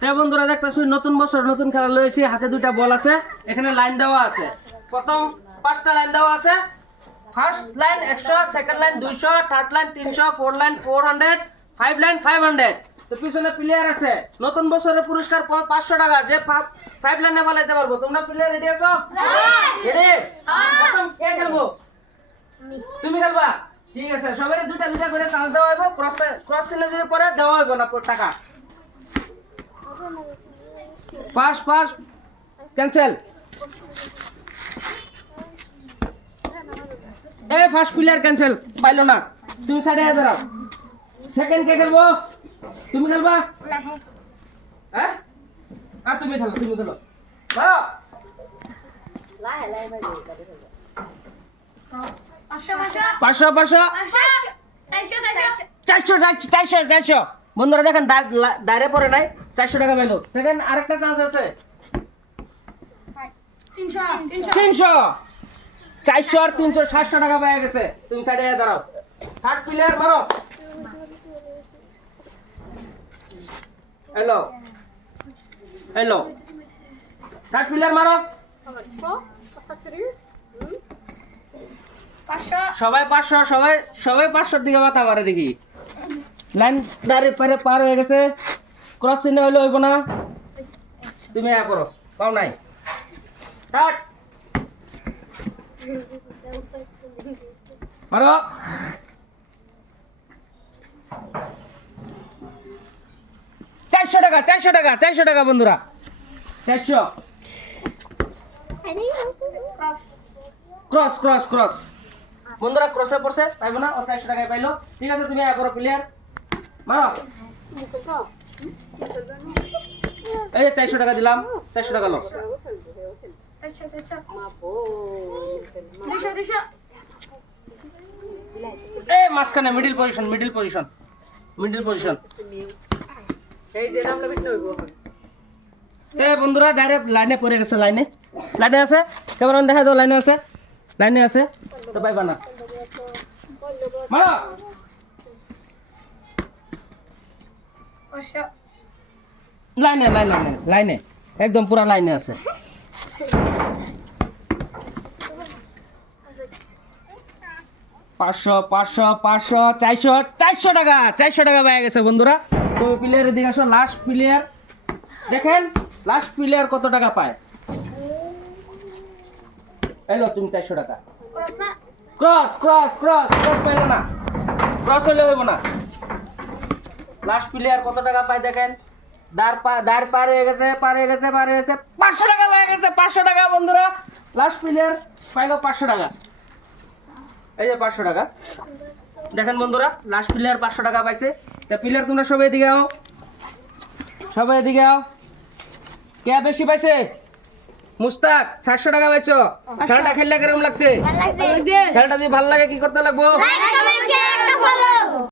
তাই বন্ধুরা দেখতেছি নতুন বছর নতুন খেলা লয়েছি, হাতে দুইটা বল আছে, এখানে লাইন দেওয়া আছে। প্রথম 5টা লাইন দেওয়া আছে। First line 100, second line 200, third line 300, fourth line 400, 5 line 500। তো পিছনে প্লেয়ার আছে। নতুন বছরের পুরস্কার 500 টাকা। যে 5 লাইনে ফলাইতে পারবো। তোমরা প্লেয়ার রেডি আছো? রেডি? প্রথম কে খেলবো? তুমি খেলবা? ঠিক আছে, সবাই দুইটা দুইটা করে চান্স দেওয়া হইব। ক্রস চিহ্ন যদি পরে দেওয়া হইব না টাকা। Pass cancel. এই ফার্স্ট প্লেয়ার ক্যান্সেল, পাইলো না। তুমি সাইডে দাঁড়াও। সেকেন্ড কে খেলবো? তুমি খেলবা? হ্যাঁ, আর তুমি খেলো। ধরো 500 400। বন্ধুরা দেখেন দাঁড়ে পড়ে নাই, 400 টাকা পেলো। সেকেন্ড আরেকটা চান্স আছে। 300 400 আর 300 700 টাকা পেয়ে গেছে। তুমি সাইডে দাঁড়াও। থার্ড প্লেয়ার মারো। হ্যালো থার্ড প্লেয়ার মারো। সবাই 500, সবাই 500 দিকে মাথা মারে দেখি। লাইন দাঁড়িয়ে পার হয়ে গেছে। ক্রস চিহ্ন হইলে হইব না। তুমি করো, পাও নাই। মারো। 400 টাকা বন্ধুরা। 400। ক্রস বন্ধুরা, ক্রসে পড়ছে, পাইবো না। ও 400 টাকায় পাইলো। ঠিক আছে, তুমি করো প্লেয়ার মারো। এই 400 টাকা দিলাম। 400 টাকা লো। এই মাঝখানে মিডল পজিশন। এই বন্ধুরা ডাইরেক্ট লাইনে পড়ে গেছে। লাইনে আছে। ক্যামেরা দেখা দাও। লাইনে আছে তো পাইবা না। মারো। লাইনে একদম পুরা লাইনে আছে। পাঁচশো 400 টাকা পেয়ে গেছে বন্ধুরা। তো প্লেয়ারের দিকে আসো। লাস্ট প্লেয়ার দেখেন, লাস্ট প্লেয়ার কত টাকা পায়। এলো তুমি 400 টাকা। ক্রস পাইলো না। ক্রস হইলে হইব না। লাস্ট প্লেয়ার কত টাকা পায় দেখেন। দাঁড় পার হয়ে গেছে। 500 টাকা পেয়ে গেছে। 500 টাকা বন্ধুরা। লাস্ট প্লেয়ার পাইলো 500 টাকা। এই যে 500 টাকা দেখেন বন্ধুরা। লাস্ট প্লেয়ার 500 টাকা পাইছে। তা প্লেয়ার তোমরা সবাই এদিকে আও। কে বেশি পাইছে? মুস্তাক 700 টাকা পাইছো। খেলাটা খেললে কেরকম লাগছে? খেলাটা যদি ভালো লাগে কি করতে লাগবো?